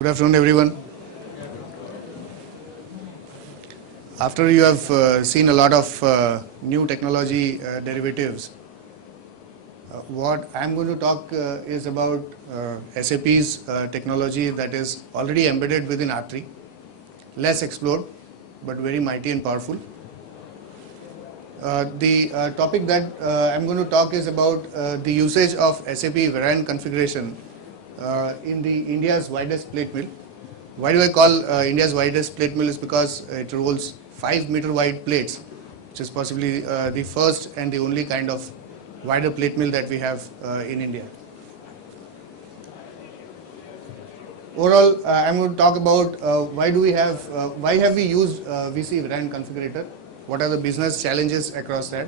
Good afternoon, everyone. After you have seen a lot of new technology derivatives, what I'm going to talk is about SAP's technology that is already embedded within R3, less explored, but very mighty and powerful. The topic that I'm going to talk is about the usage of SAP Variant configuration in the India's widest plate mill. Why do I call India's widest plate mill is because it rolls 5-meter wide plates, which is possibly the first and the only kind of wider plate mill that we have in India. Overall, I'm going to talk about why have we used VC Variant configurator? What are the business challenges across that?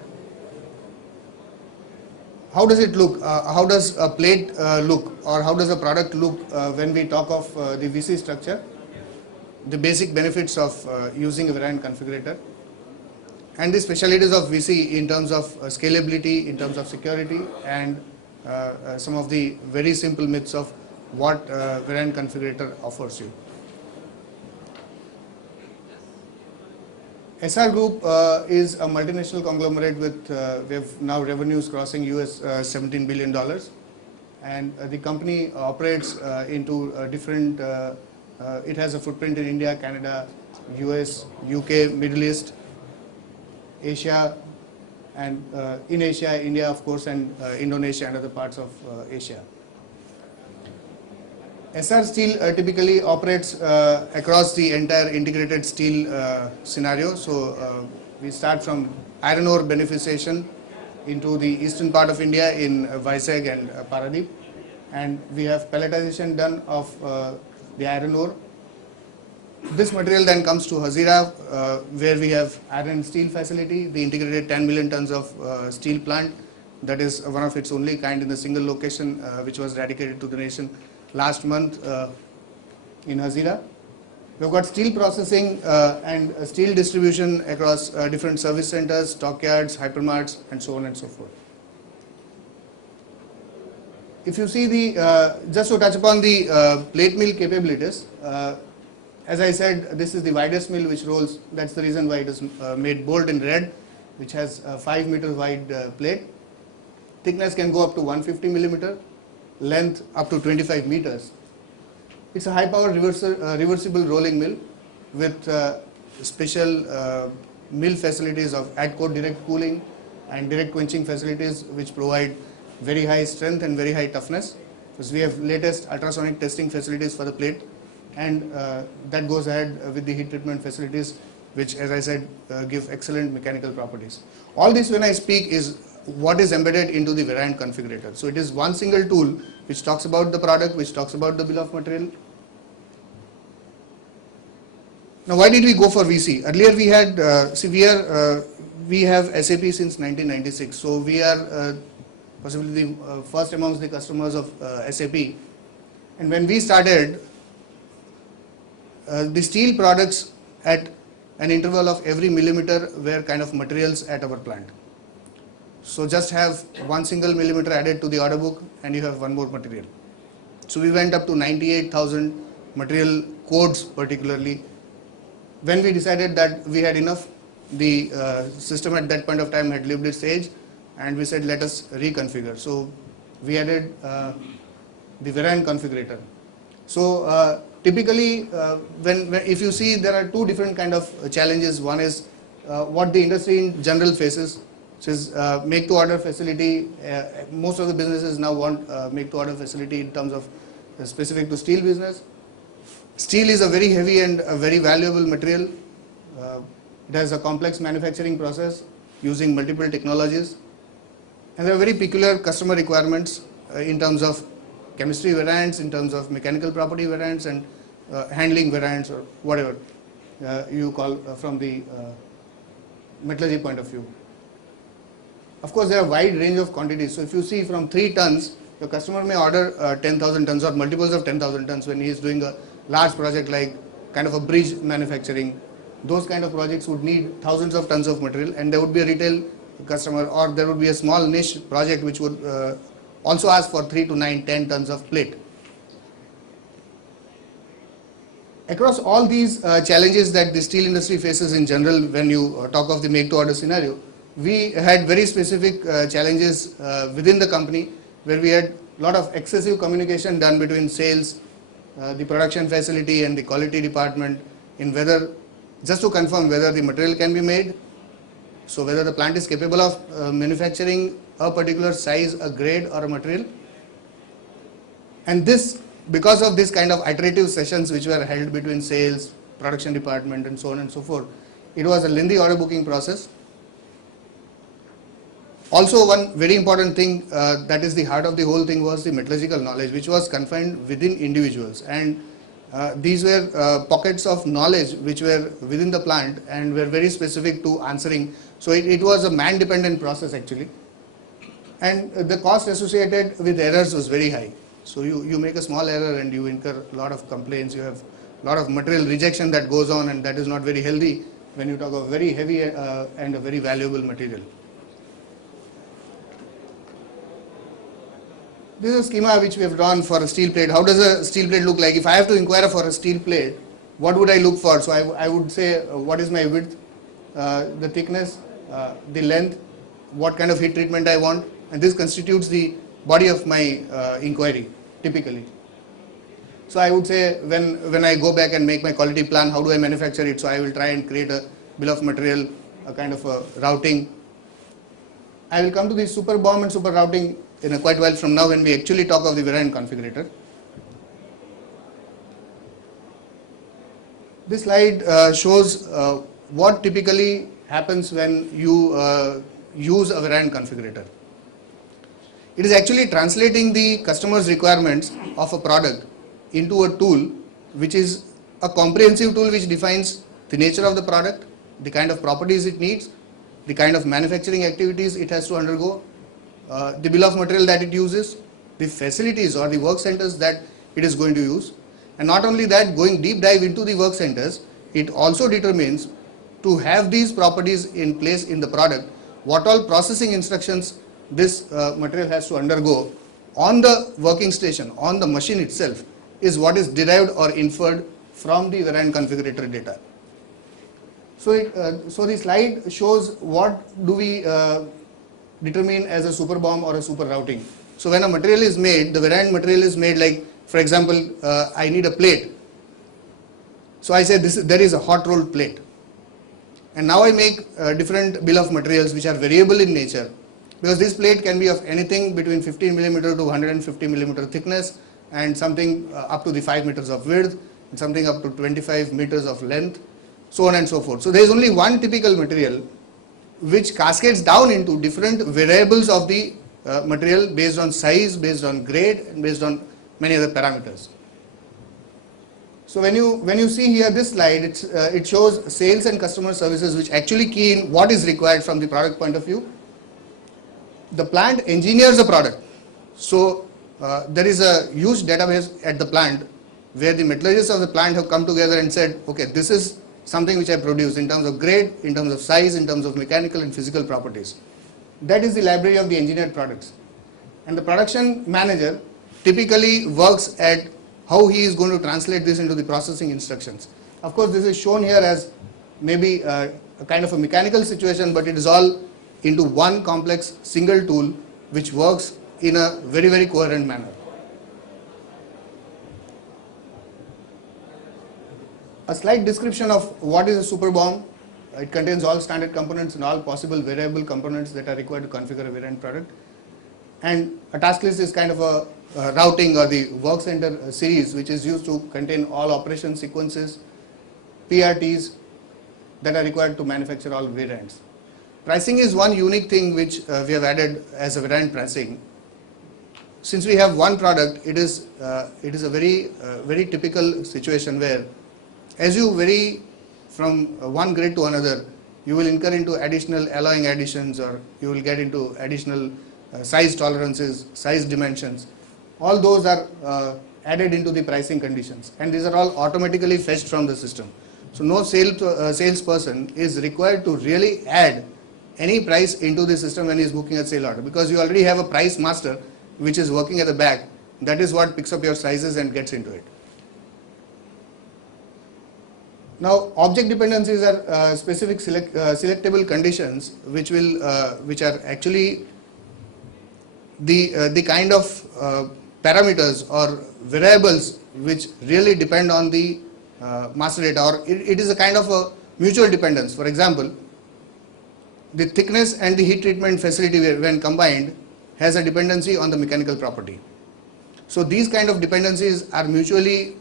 How does it look? How does a plate look, or how does a product look when we talk of the VC structure? The basic benefits of using a Variant configurator, and the specialities of VC in terms of scalability, in terms of security, and some of the very simple myths of what Variant configurator offers you. Essar Group is a multinational conglomerate with we have now revenues crossing US $17 billion, and the company operates into different. It has a footprint in India, Canada, US, UK, Middle East, Asia, and in Asia, India, of course, and Indonesia and other parts of Asia. Essar Steel typically operates across the entire integrated steel scenario. So we start from iron ore beneficiation into the eastern part of India in Vizag and Paradip, and we have pelletization done of the iron ore. This material then comes to Hazira, where we have iron and steel facility, the integrated 10 million tons of steel plant that is one of its only kind in the single location, which was dedicated to the nation last month in Hazira. We've got steel processing and steel distribution across different service centers, stockyards, hypermarts, and so on and so forth. If you see the, just to touch upon the plate mill capabilities, as I said, this is the widest mill which rolls. That's the reason why it is made bold in red, which has a 5-meter wide plate. Thickness can go up to 150 millimeter. Length up to 25 meters. It's a high-power reversible rolling mill with special mill facilities of ad-core direct cooling and direct quenching facilities, which provide very high strength and very high toughness. Because we have latest ultrasonic testing facilities for the plate, and that goes ahead with the heat treatment facilities, which, as I said, give excellent mechanical properties. All this, when I speak, is what is embedded into the Variant configurator. So it is one single tool which talks about the product, which talks about the bill of material. Now, why did we go for VC? Earlier we had, we have SAP since 1996, so we are possibly the first amongst the customers of SAP. And when we started, the steel products at an interval of every millimeter were kind of materials at our plant. So just have 1 single millimeter added to the order book and you have one more material. So we went up to 98,000 material codes particularly. When we decided that we had enough, the system at that point of time had lived its age, and we said let us reconfigure. So we added the Variant configurator. So typically if you see, there are two different kind of challenges. One is what the industry in general faces. Which is make to order facility. Most of the businesses now want make to order facility in terms of specific to steel business. Steel is a very heavy and a very valuable material. It has a complex manufacturing process using multiple technologies, and there are very peculiar customer requirements in terms of chemistry variants, in terms of mechanical property variants, and handling variants, or whatever you call from the metallurgy point of view. Of course, there are a wide range of quantities. So if you see from 3 tons, your customer may order 10,000 tons or multiples of 10,000 tons when he is doing a large project like kind of a bridge manufacturing. Those kind of projects would need thousands of tons of material, and there would be a retail customer, or there would be a small niche project which would also ask for 3 to 9, 10 tons of plate. Across all these challenges that the steel industry faces in general, when you talk of the make-to-order scenario, we had very specific challenges within the company, where we had a lot of excessive communication done between sales, the production facility and the quality department, in whether, just to confirm whether the material can be made, so whether the plant is capable of manufacturing a particular size, a grade or a material. And this, because of this kind of iterative sessions which were held between sales, production department and so on and so forth, it was a lengthy order booking process. Also, one very important thing that is the heart of the whole thing was the metallurgical knowledge, which was confined within individuals, and these were pockets of knowledge which were within the plant and were very specific to answering. So it was a man dependent process actually, and the cost associated with errors was very high. So you make a small error and you incur a lot of complaints, you have a lot of material rejection that goes on, and that is not very healthy when you talk of very heavy and a very valuable material. This is a schema which we have drawn for a steel plate. How does a steel plate look like? If I have to inquire for a steel plate, what would I look for? So I would say what is my width, the thickness, the length, what kind of heat treatment I want, and this constitutes the body of my inquiry typically. So I would say when I go back and make my quality plan, how do I manufacture it? So I will try and create a bill of material, a kind of a routing. I will come to the super BOM and super routing in a quite while from now when we actually talk of the Variant configurator. This slide shows what typically happens when you use a Variant configurator. It is actually translating the customer's requirements of a product into a tool which is a comprehensive tool which defines the nature of the product, the kind of properties it needs, the kind of manufacturing activities it has to undergo, the bill of material that it uses, the facilities or the work centers that it is going to use, and not only that, going deep dive into the work centers, it also determines to have these properties in place in the product, what all processing instructions this material has to undergo on the working station, on the machine itself, is what is derived or inferred from the Variant configurator data. So the slide shows what do we determine as a super BOM or a super routing. So when a material is made, the Variant material is made, like for example, I need a plate. So I say there is a hot rolled plate, and now I make different bill of materials which are variable in nature, because this plate can be of anything between 15 millimeter to 150 millimeter thickness, and something up to the 5 meters of width, and something up to 25 meters of length, so on and so forth. So there is only one typical material which cascades down into different variables of the material based on size, based on grade, and based on many other parameters. So when you see here this slide, it shows sales and customer services, which actually key in what is required from the product point of view. The plant engineers the product. So there is a huge database at the plant where the metallurgists of the plant have come together and said, okay, this is something which I produce in terms of grade, in terms of size, in terms of mechanical and physical properties. That is the library of the engineered products. And the production manager typically works at how he is going to translate this into the processing instructions. Of course, this is shown here as maybe a kind of a mechanical situation, but it is all into one complex single tool which works in a very, very coherent manner. A slight description of what is a super BOM. It contains all standard components and all possible variable components that are required to configure a Variant product. And a task list is kind of a routing or the work center series which is used to contain all operation sequences, PRTs that are required to manufacture all variants. Pricing is one unique thing which we have added as a Variant pricing. Since we have one product, it is a very typical situation where as you vary from one grade to another, you will incur into additional alloying additions, or you will get into additional size tolerances, size dimensions. All those are added into the pricing conditions, and these are all automatically fetched from the system. So no salesperson is required to really add any price into the system when he is booking a sale order, because you already have a price master which is working at the back. That is what picks up your sizes and gets into it. Now, object dependencies are specific selectable conditions which are actually the kind of parameters or variables which really depend on the master data, or it is a kind of a mutual dependence. For example, the thickness and the heat treatment facility when combined has a dependency on the mechanical property. So these kind of dependencies are mutually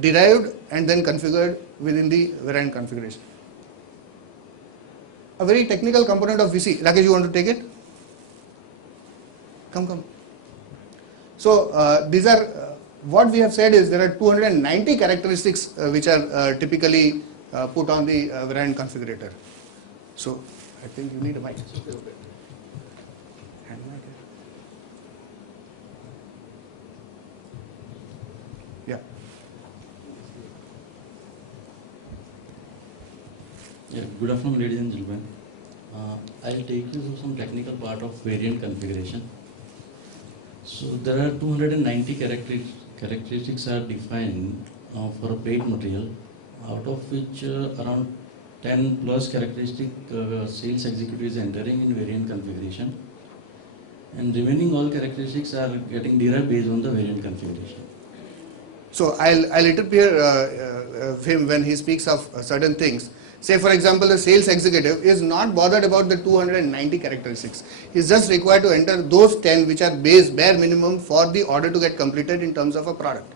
derived and then configured within the variant configuration. A very technical component of VC. Rakesh, you want to take it? Come. So these are what we have said is there are 290 characteristics which are typically put on the variant configurator. So I think you need a mic. Yeah. Yeah. Good afternoon, ladies and gentlemen. I'll take you through some technical part of variant configuration. So there are 290 characteristics are defined for a plate material, out of which around 10 plus characteristic sales executive is entering in variant configuration, and remaining all characteristics are getting derived based on the variant configuration. So I'll interpret him when he speaks of certain things. Say for example, the sales executive is not bothered about the 290 characteristics. He is just required to enter those 10 which are bare minimum for the order to get completed in terms of a product.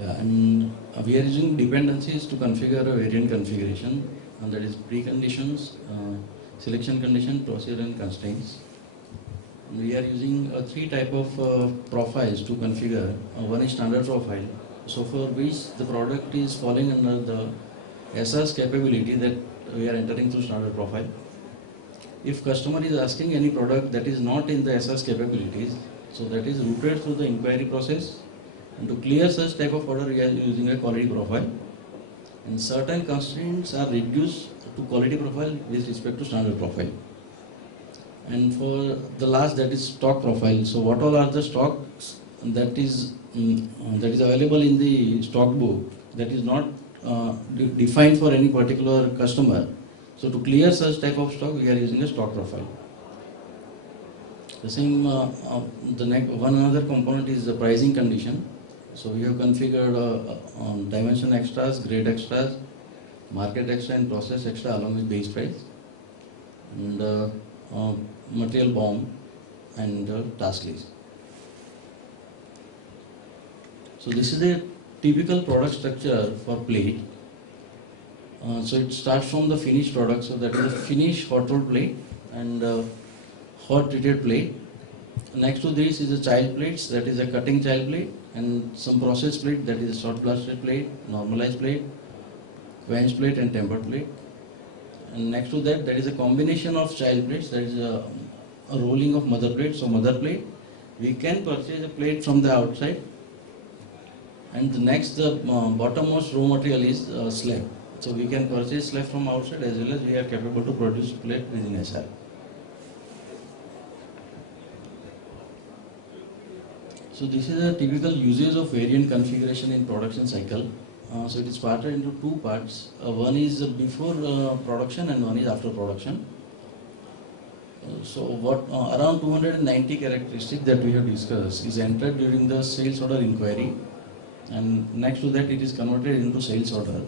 Yeah, and we are using dependencies to configure a variant configuration, and that is preconditions, selection condition, procedure and constraints. We are using three type of profiles to configure. One is standard profile, so for which the product is falling under the Essar's capability that we are entering through standard profile. If customer is asking any product that is not in the Essar's capabilities, so that is routed through the inquiry process, and to clear such type of order we are using a quality profile, and certain constraints are reduced to quality profile with respect to standard profile. And for the last, that is stock profile. So what all are the stocks that is available in the stock book that is not defined for any particular customer. So to clear such type of stock, we are using a stock profile. The same, one another component is the pricing condition. So we have configured dimension extras, grade extras, market extra and process extra along with base price, and material BOM and task list. So this is a typical product structure for plate. So it starts from the finished product. So that is a finished hot rolled plate and hot treated plate. Next to this is a child plates, that is a cutting child plate, and some process plate, that is a short blasted plate, normalized plate, quench plate and tempered plate. And next to that, is a combination of child plates, that is a rolling of mother plate. So mother plate, we can purchase a plate from the outside. And the next, the bottommost raw material is slab. So we can purchase slab from outside as well as we are capable to produce plate within Essar. So this is a typical usage of variant configuration in production cycle. So it is parted into two parts. One is before production and one is after production. So what around 290 characteristics that we have discussed is entered during the sales order inquiry, and next to that it is converted into sales order.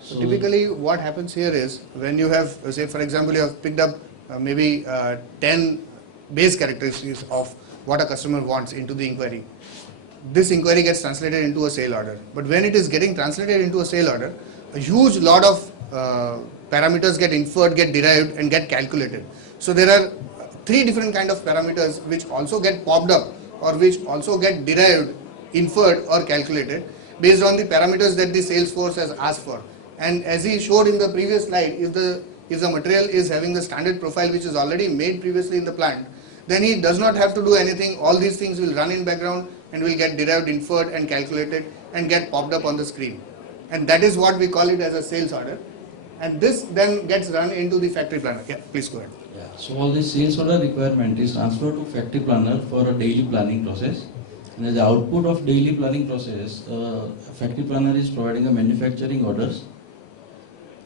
So typically what happens here is when you have, say for example, you have picked up maybe 10 base characteristics of what a customer wants into the inquiry. This inquiry gets translated into a sale order. But when it is getting translated into a sale order, a huge lot of parameters get inferred, get derived and get calculated. So there are three different kind of parameters which also get popped up or which also get derived, inferred or calculated based on the parameters that the sales force has asked for. And as he showed in the previous slide, if the material is having the standard profile which is already made previously in the plant, then he does not have to do anything. All these things will run in background and will get derived, inferred and calculated and get popped up on the screen. And that is what we call it as a sales order. And this then gets run into the factory planner. Yeah, please go ahead. Yeah. So all this sales order requirement is transferred to factory planner for a daily planning process. And as the output of daily planning process, factory planner is providing a manufacturing orders.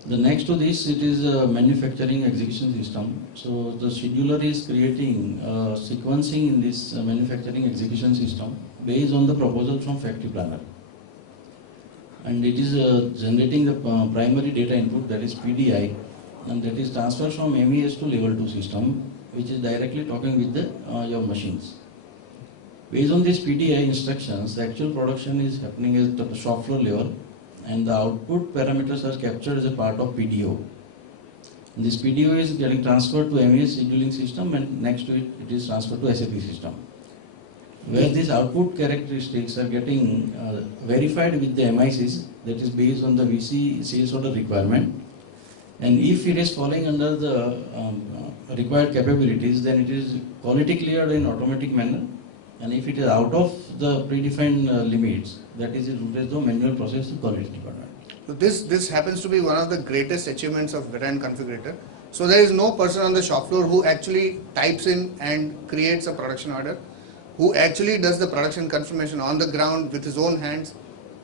The next to this, it is a manufacturing execution system. So the scheduler is creating sequencing in this manufacturing execution system based on the proposal from factory planner. And it is generating the primary data input, that is PDI, and that is transferred from MES to level 2 system, which is directly talking with the, your machines. Based on these PDI instructions, the actual production is happening at the shop floor level, and the output parameters are captured as a part of PDO. And this PDO is getting transferred to MES scheduling system, and next to it, it is transferred to SAP system, where these output characteristics are getting verified with the MICs, that is based on the VC sales order requirement. And if it is falling under the required capabilities, then it is quality cleared in automatic manner. And if it is out of the predefined limits, that is routed to manual process to quality department. So this happens to be one of the greatest achievements of Variant configurator. So there is no person on the shop floor who actually types in and creates a production order, who actually does the production confirmation on the ground with his own hands.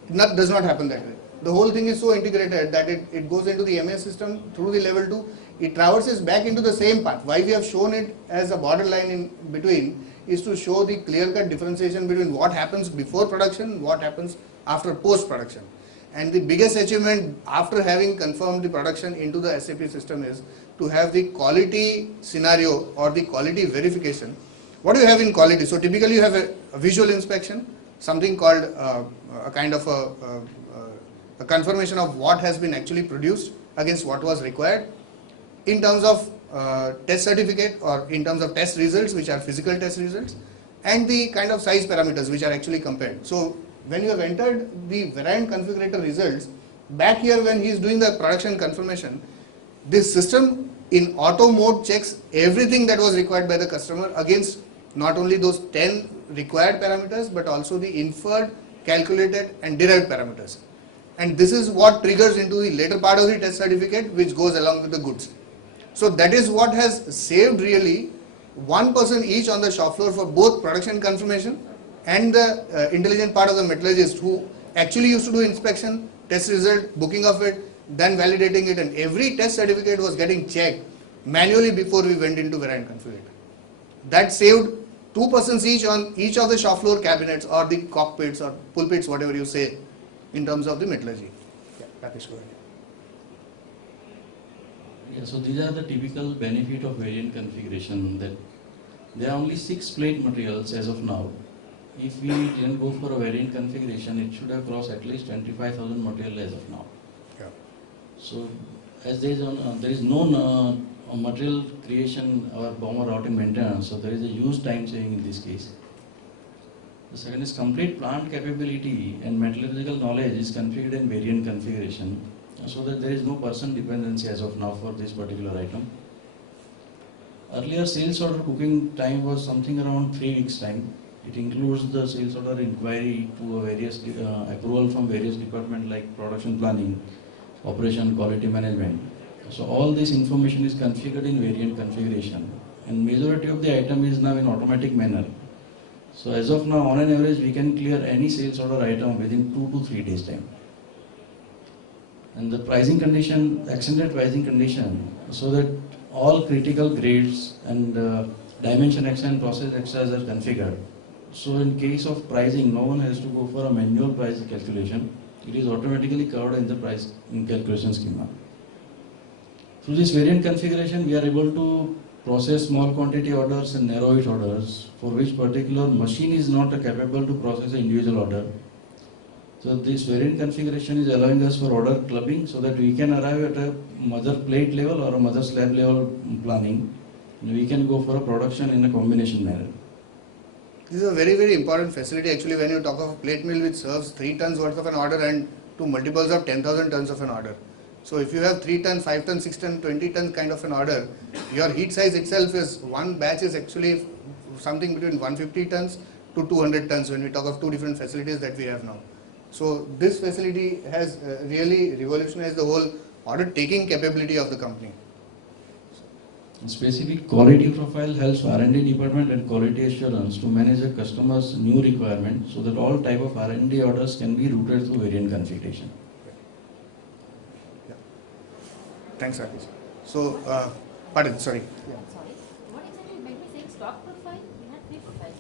It does not happen that way. The whole thing is so integrated that it goes into the MES system through the level 2. It traverses back into the same path. Why we have shown it as a borderline in between is to show the clear-cut differentiation between what happens before production, what happens after post-production. And the biggest achievement after having confirmed the production into the SAP system is to have the quality scenario or the quality verification. What do you have in quality? So typically you have a visual inspection, something called a kind of a confirmation of what has been actually produced against what was required. In terms of test certificate or in terms of test results, which are physical test results, and the kind of size parameters which are actually compared. So when you have entered the Variant configurator results, back here when he is doing the production confirmation, this system in auto mode checks everything that was required by the customer against not only those 10 required parameters, but also the inferred, calculated and derived parameters. And this is what triggers into the later part of the test certificate, which goes along with the goods. So that is what has saved really one person each on the shop floor for both production confirmation and the intelligent part of the metallurgist who actually used to do inspection, test result, booking of it, then validating it, and every test certificate was getting checked manually before we went into Variant configurator. That saved 2 persons each on each of the shop floor cabinets or the cockpits or pulpits, whatever you say, in terms of the metallurgy. Yeah, Rakesh, go ahead. Yeah, so these are the typical benefit of variant configuration, that there are only 6 plate materials as of now. If we didn't go for a variant configuration, it should have crossed at least 25,000 material as of now. Yeah. So as there is no material creation or bomber routing maintenance, so there is a huge time saving in this case. The second is complete plant capability and metallurgical knowledge is configured in variant configuration, so that there is no person dependency as of now for this particular item. Earlier sales order booking time was something around 3 weeks time. It includes the sales order inquiry to various approval from various departments like production planning, operation, quality management. So all this information is configured in variant configuration, and majority of the item is now in automatic manner. So as of now, on an average, we can clear any sales order item within 2 to 3 days time. And the pricing condition, extended pricing condition, so that all critical grades and dimension extra and process extras are configured. So in case of pricing, no one has to go for a manual price calculation. It is automatically covered in the price calculation schema. Through this variant configuration, we are able to process small quantity orders and narrow it orders for which particular machine is not capable to process an individual order. So this variant configuration is allowing us for order clubbing so that we can arrive at a mother plate level or a mother slab level planning. We can go for a production in a combination manner. This is a very, very important facility actually when you talk of a plate mill which serves 3 tons worth of an order and to multiples of 10,000 tons of an order. So if you have 3 ton, 5 ton, 6 ton, 20 ton kind of an order, your heat size itself is, one batch is actually something between 150 tons to 200 tons when we talk of 2 different facilities that we have now. So this facility has really revolutionized the whole order taking capability of the company. Specific quality profile helps R&D department and quality assurance to manage a customer's new requirement so that all type of R&D orders can be routed through variant configuration. Yeah. Thanks, Rakesh. So, pardon, sorry. Yeah. Sorry, what exactly made me saying stock profile? We had three profiles.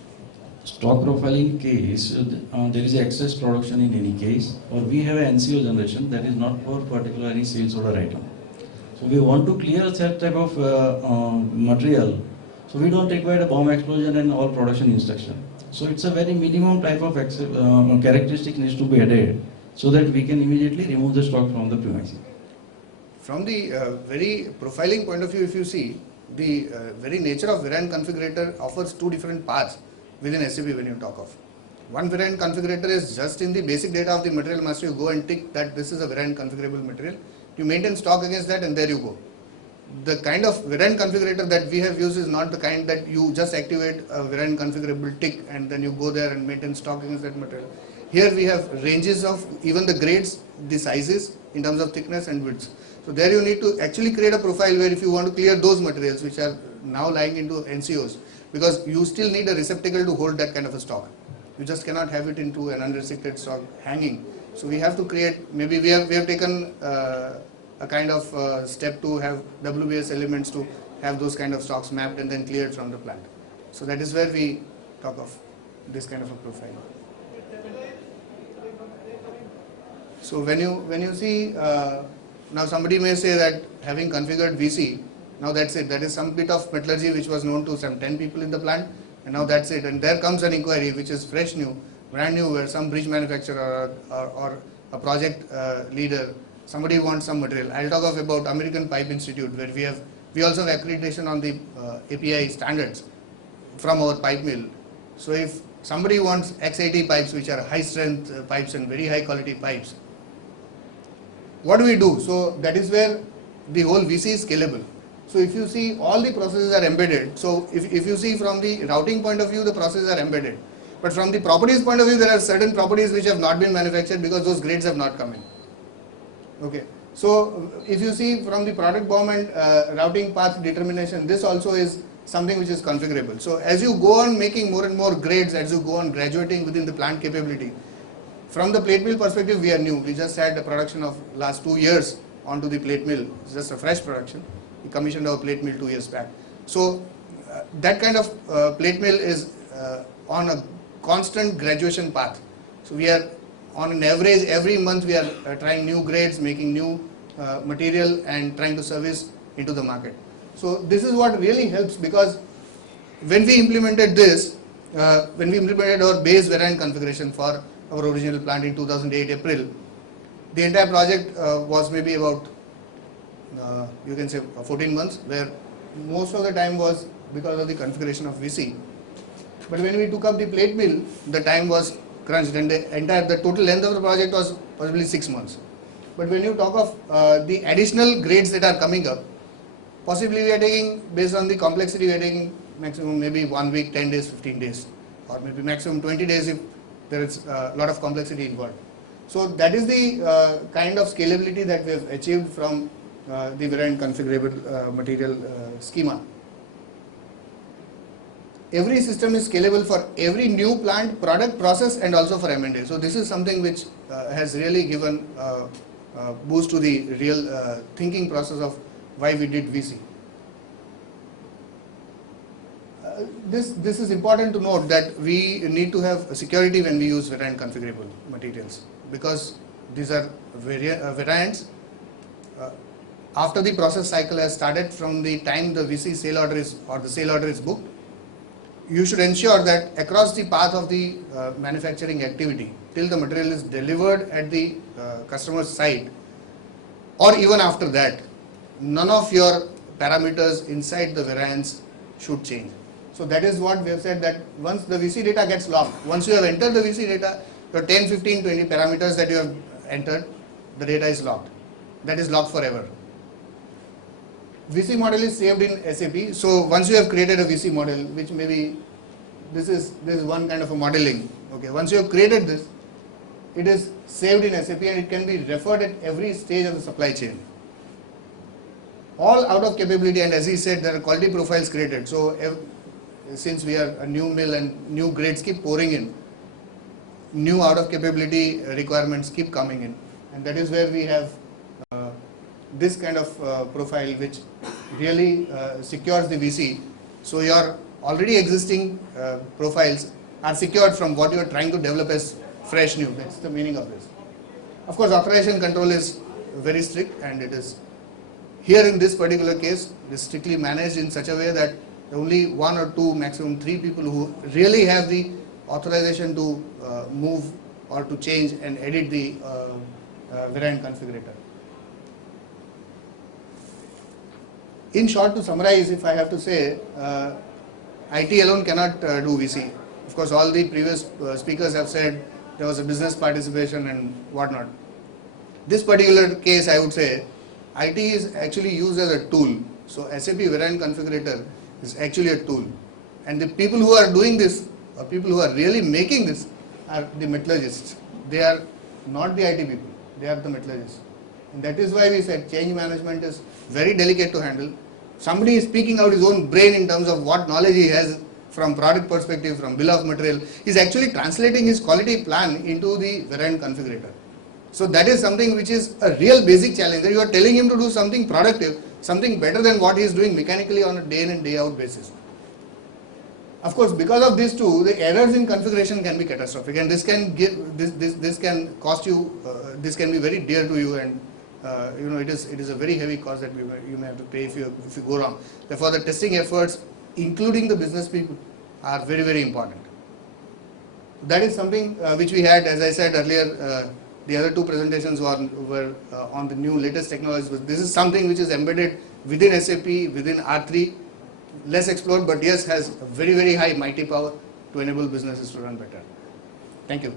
Stock profile in case there is excess production in any case, or we have an NCO generation that is not for particular any sales order item. So we want to clear that type of material. So we don't require a bomb explosion and all production instruction. So it's a very minimum type of characteristic needs to be added so that we can immediately remove the stock from the premises. From the very profiling point of view, if you see, the very nature of variant configurator offers two different paths within SAP when you talk of. One variant configurator is just in the basic data of the material master, you go and tick that this is a variant configurable material. You maintain stock against that and there you go. The kind of variant configurator that we have used is not the kind that you just activate a variant configurable tick and then you go there and maintain stock against that material. Here we have ranges of even the grades, the sizes in terms of thickness and widths. So there you need to actually create a profile where if you want to clear those materials which are now lying into NCOs, because you still need a receptacle to hold that kind of a stock. You just cannot have it into an unrestricted stock hanging. So we have to create, maybe we have taken a kind of step to have WBS elements to have those kind of stocks mapped and then cleared from the plant. So that is where we talk of this kind of a profile. So when you see, now somebody may say that having configured VC, now that's it. That is some bit of metallurgy which was known to some 10 people in the plant, and now that's it. And there comes an inquiry which is fresh new, brand new, where some bridge manufacturer or a project leader, somebody wants some material. I'll talk of about American Pipe Institute, where we also have accreditation on the API standards from our pipe mill. So if somebody wants X80 pipes, which are high strength pipes and very high quality pipes, what do we do? So that is where the whole VC is scalable. So if you see, all the processes are embedded. So if you see from the routing point of view, the processes are embedded. But from the properties point of view, there are certain properties which have not been manufactured because those grades have not come in. Okay. So if you see from the product BOM and routing path determination, this also is something which is configurable. So as you go on making more and more grades, as you go on graduating within the plant capability, from the plate mill perspective, we are new. We just had the production of last 2 years onto the plate mill. It's just a fresh production. We commissioned our plate mill 2 years back. So that kind of plate mill is on a constant graduation path. So we are on an average every month we are trying new grades, making new material and trying to service into the market. So this is what really helps, because when we implemented this, when we implemented our base variant configuration for our original plant in 2008 April, the entire project was maybe about you can say 14 months, where most of the time was because of the configuration of VC. But when we took up the plate mill, the time was crunched and the total length of the project was possibly 6 months. But when you talk of the additional grades that are coming up, possibly we are taking, based on the complexity, we are taking maximum maybe 1 week, 10 days, 15 days, or maybe maximum 20 days if there is a lot of complexity involved. So that is the kind of scalability that we have achieved from the variant configurable material schema. Every system is scalable for every new plant, product, process, and also for M&A. So this is something which has really given a boost to the real thinking process of why we did VC. This is important to note, that we need to have security when we use variant configurable materials, because these are variants. After the process cycle has started, from the time the VC sale order is or the sale order is booked, you should ensure that across the path of the manufacturing activity till the material is delivered at the customer's site, or even after that, none of your parameters inside the variants should change. So that is what we have said, that once the VC data gets locked, once you have entered the VC data, your 10, 15, 20 parameters that you have entered, the data is locked. That is locked forever. VC model is saved in SAP. So once you have created a VC model, which maybe this is one kind of a modeling. Okay, once you have created this, it is saved in SAP and it can be referred at every stage of the supply chain. all out of capability, and as he said, there are quality profiles created. So since we are a new mill and new grades keep pouring in, new out of capability requirements keep coming in, and that is where we have this kind of profile which really secures the VC. So your already existing profiles are secured from what you are trying to develop as fresh new. That's the meaning of this. Of course, authorization control is very strict, and it is here in this particular case, it is strictly managed in such a way that only 1 or 2, maximum 3 people who really have the authorization to move or to change and edit the variant configurator. In short, to summarize, if I have to say, IT alone cannot do VC. Of course, all the previous speakers have said there was a business participation and whatnot. This particular case, I would say, IT is actually used as a tool. So SAP Variant Configurator is actually a tool. And the people who are doing this, or people who are really making this, are the metallurgists. They are not the IT people, they are the metallurgists. And that is why we said change management is very delicate to handle. Somebody is speaking out his own brain in terms of what knowledge he has from product perspective, from bill of material. He is actually translating his quality plan into the variant configurator. So that is something which is a real basic challenge. That you are telling him to do something productive, something better than what he is doing mechanically on a day in and day out basis. Of course, because of this too, the errors in configuration can be catastrophic, and this can give this can cost you. This can be very dear to you, and it is a very heavy cost that you may have to pay if you go wrong. Therefore, the testing efforts, including the business people, are very, very important. That is something which we had, as I said earlier. The other 2 presentations were on the new latest technologies. But this is something which is embedded within SAP, within R3, less explored, but yes, has a very, very high mighty power to enable businesses to run better. Thank you.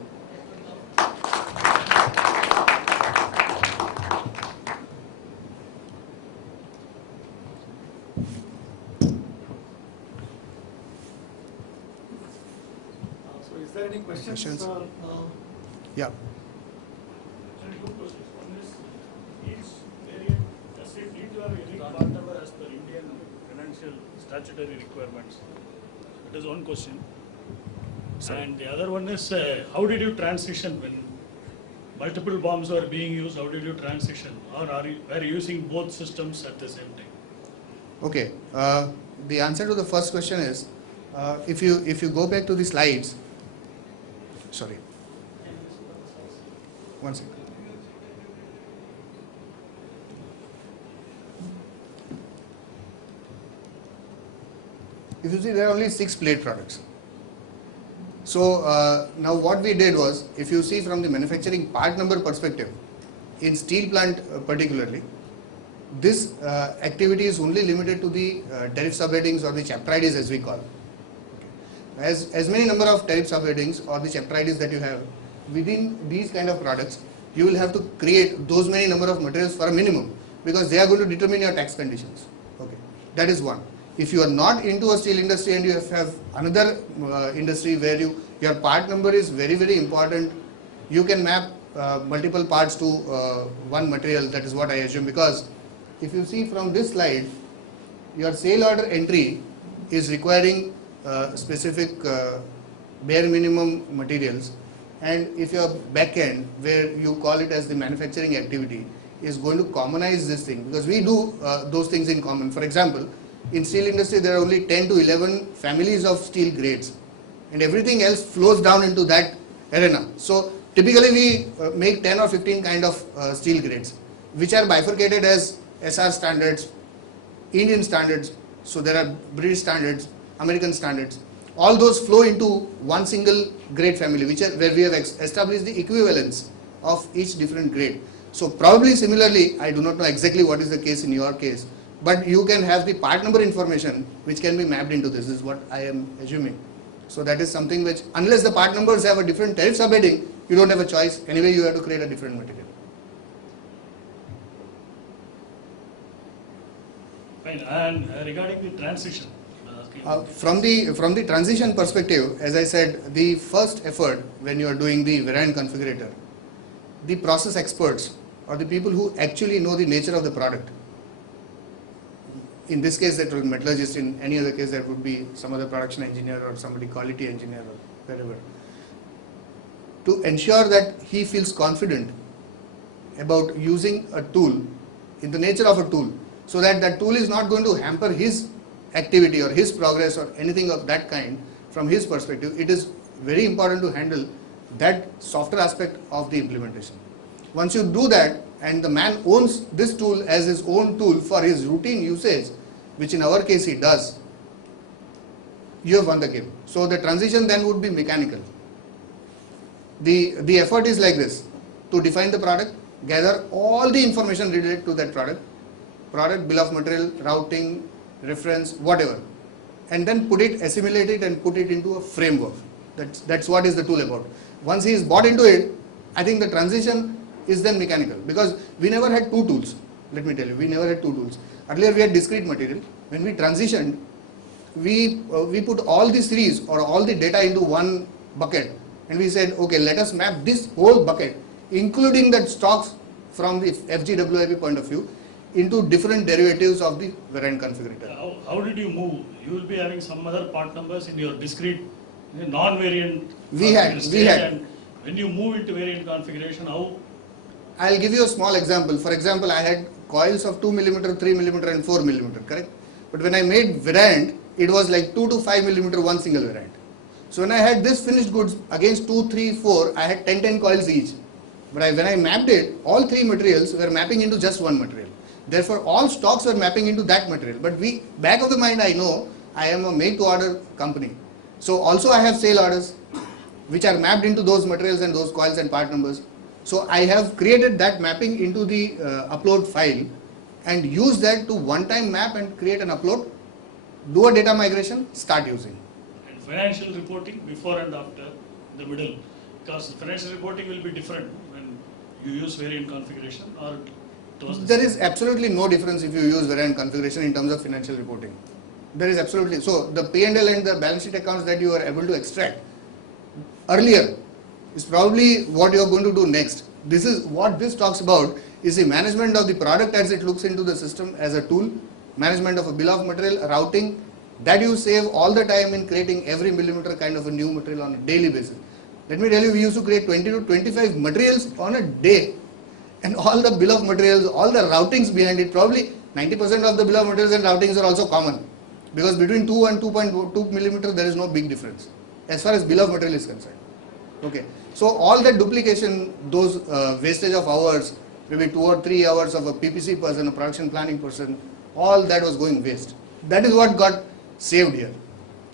So is there any questions? Yeah. Two questions. One is variant, does it need to have a unique part number as per Indian financial statutory requirements? That is one question. Sorry. And the other one is, how did you transition when multiple bombs were being used? How did you transition, or are you using both systems at the same time? Okay. The answer to the first question is, if you go back to the slides. Sorry. One second. If you see, there are only 6 plate products. So now what we did was, if you see from the manufacturing part number perspective, in steel plant particularly, this activity is only limited to the tariff subheadings or the chapter IDs as we call. As many number of tariff subheadings or the chapter IDs that you have, within these kind of products, you will have to create those many number of materials for a minimum, because they are going to determine your tax conditions. Okay, that is one. If you are not into a steel industry and you have another industry where your part number is very, very important, you can map multiple parts to one material. That is what I assume, because if you see from this slide, your sale order entry is requiring specific bare minimum materials, and if your back end, where you call it as the manufacturing activity, is going to commonize this thing, because we do those things in common. For example, in steel industry there are only 10 to 11 families of steel grades, and everything else flows down into that arena. So typically we make 10 or 15 kind of steel grades, which are bifurcated as Essar standards, Indian standards. So there are British standards, American standards. All those flow into one single grade family, where we have established the equivalence of each different grade. So probably similarly, I do not know exactly what is the case in your case, but you can have the part number information which can be mapped into this, is what I am assuming. So that is something which, unless the part numbers have a different tariff subheading, you don't have a choice. Anyway, you have to create a different material. Fine. And regarding the transition, from the transition perspective, as I said, the first effort when you are doing the variant configurator, the process experts or the people who actually know the nature of the product, In this case, that was metallurgist. In any other case, that would be some other production engineer or somebody quality engineer or wherever. To ensure that he feels confident about using a tool in the nature of a tool, so that that tool is not going to hamper his activity or his progress or anything of that kind from his perspective. It is very important to handle that softer aspect of the implementation. Once you do that, and the man owns this tool as his own tool for his routine usage, which in our case he does, you have won the game. So the transition then would be mechanical. The effort is like this: to define the product, gather all the information related to that product, bill of material, routing, reference, whatever, and then assimilate it and put it into a framework. That's what is the tool about. Once he is bought into it, I think the transition is then mechanical, because we never had two tools. Let me tell you, we never had two tools. Earlier we had discrete material. When we transitioned, we put all the series or all the data into one bucket, and we said, okay, let us map this whole bucket, including that stocks from the FGWIP point of view, into different derivatives of the variant configurator. How did you move? You will be having some other part numbers in your discrete non-variant. We had. And when you move into variant configuration, how? I'll give you a small example. For example, I had coils of 2 mm, 3 mm and 4 mm, correct? But when I made variant, it was like 2 to 5 mm, one single variant. So when I had this finished goods against 2, 3, 4, I had 10 coils each. But when I mapped it, all three materials were mapping into just one material. Therefore, all stocks were mapping into that material. But back of the mind, I know I am a make-to-order company. So also I have sale orders, which are mapped into those materials and those coils and part numbers. So I have created that mapping into the upload file and use that to one-time map and create an upload, do a data migration, start using. And financial reporting before and after, the middle, because financial reporting will be different when you use variant configuration or there is absolutely no difference if you use variant configuration in terms of financial reporting. There is absolutely, so the P&L and the balance sheet accounts that you are able to extract earlier is probably what you are going to do next. This is what this talks about, is the management of the product as it looks into the system as a tool, management of a bill of material, routing, that you save all the time in creating every millimeter kind of a new material on a daily basis. Let me tell you, we used to create 20 to 25 materials on a day, and all the bill of materials, all the routings behind it, probably 90% of the bill of materials and routings are also common, because between 2 and 2.2 millimeter there is no big difference as far as bill of material is concerned. Okay, so all that duplication, those wastage of hours, maybe 2 or 3 hours of a PPC person, a production planning person, all that was going waste. That is what got saved here,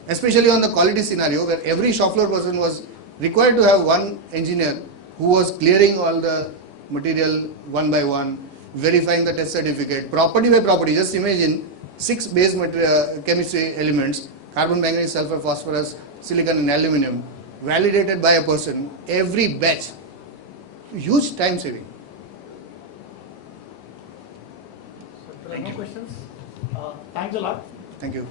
especially on the quality scenario where every shop floor person was required to have one engineer who was clearing all the material one by one, verifying the test certificate, property by property. Just imagine 6 base material, chemistry elements, carbon, manganese, sulfur, phosphorus, silicon and aluminum, validated by a person, every batch. Huge time saving. So there are no questions. Thanks a lot. Thank you.